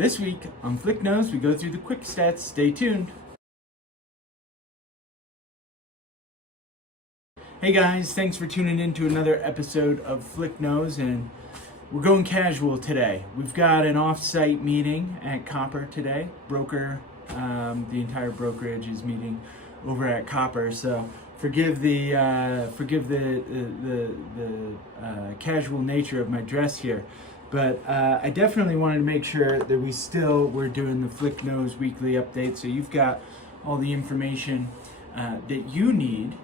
This week on Flick Nose, we go through the quick stats. Stay tuned. Hey guys, thanks for tuning in to another episode of Flick Nose, and we're going casual today. We've got an off-site meeting at Copper today. The entire brokerage is meeting over at Copper, so forgive the casual nature of my dress here. But I definitely wanted to make sure that we're doing the Flick Nose weekly update, so you've got all the information that you need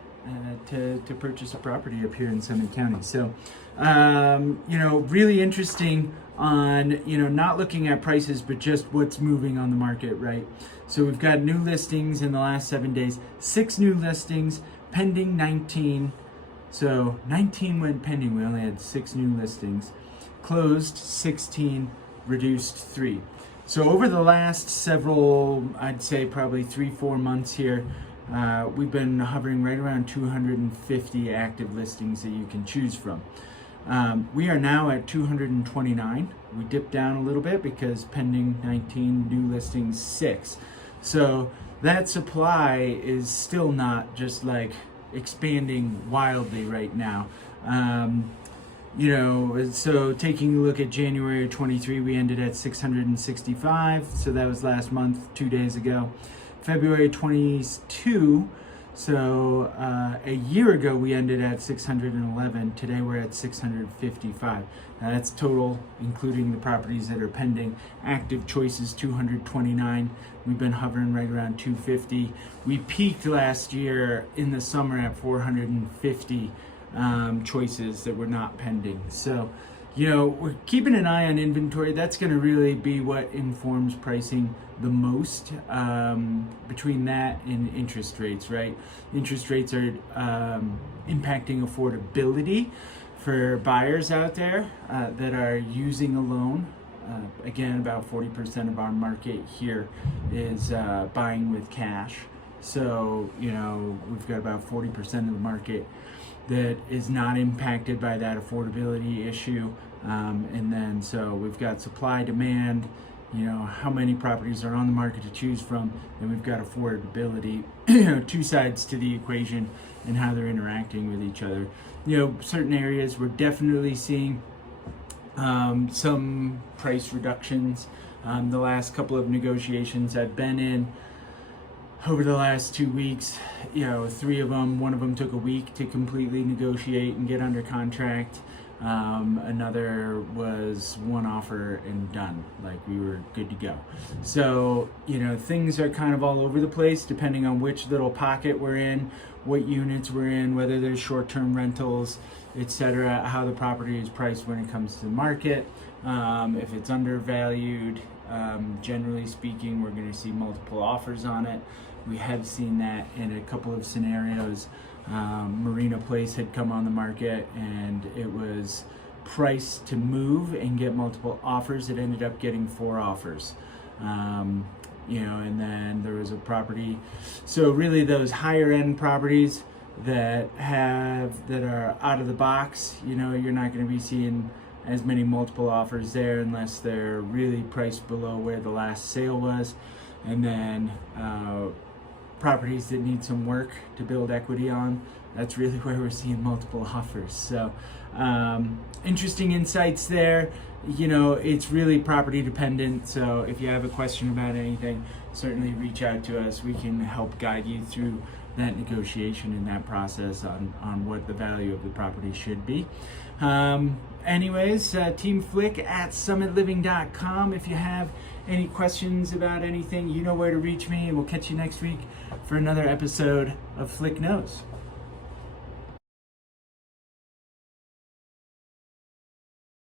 to purchase a property up here in Summit County. So, really interesting on, not looking at prices, but just what's moving on the market, right? So we've got new listings in the last 7 days, 6 new listings, pending 19. So 19 went pending, we only had 6 new listings. Closed 16, reduced 3. So over the last several, I'd say probably 3-4 months here, we've been hovering right around 250 active listings that you can choose from. We are now at 229. We dipped down a little bit because pending 19, new listings 6. So that supply is still not just like expanding wildly right now. So taking a look at January 23, we ended at 665. So that was last month, 2 days ago. February 22, so a year ago we ended at 611. Today we're at 655. Now that's total, including the properties that are pending. Active choices 229. We've been hovering right around 250. We peaked last year in the summer at 450 choices that were not pending. So, we're keeping an eye on inventory. That's going to really be what informs pricing the most, between that and interest rates, right? Interest rates are impacting affordability for buyers out there that are using a loan. Again, about 40% of our market here is buying with cash. So, we've got about 40% of the market that is not impacted by that affordability issue. And then so we've got supply, demand, how many properties are on the market to choose from, and we've got affordability, two sides to the equation and how they're interacting with each other. Certain areas we're definitely seeing some price reductions. The last couple of negotiations I've been in over the last 2 weeks, 3 of them, one of them took a week to completely negotiate and get under contract. Another was one offer and done, like we were good to go. So, things are kind of all over the place depending on which little pocket we're in, what units we're in, whether there's short-term rentals, etc., how the property is priced when it comes to the market. If it's undervalued, generally speaking, we're going to see multiple offers on it. We have seen that in a couple of scenarios. Marina Place had come on the market and it was priced to move and get multiple offers. It ended up getting 4 offers. And then there was a property. So really those higher end properties that are out of the box, you're not going to be seeing as many multiple offers there unless they're really priced below where the last sale was. And then properties that need some work to build equity on, that's really where we're seeing multiple offers. So interesting insights there. It's really property dependent, so if you have a question about anything, certainly reach out to us. We can help guide you through that negotiation and that process on what the value of the property should be. Team Flick at summitliving.com. If you have any questions about anything, you know where to reach me, and we'll catch you next week for another episode of Flick Nose.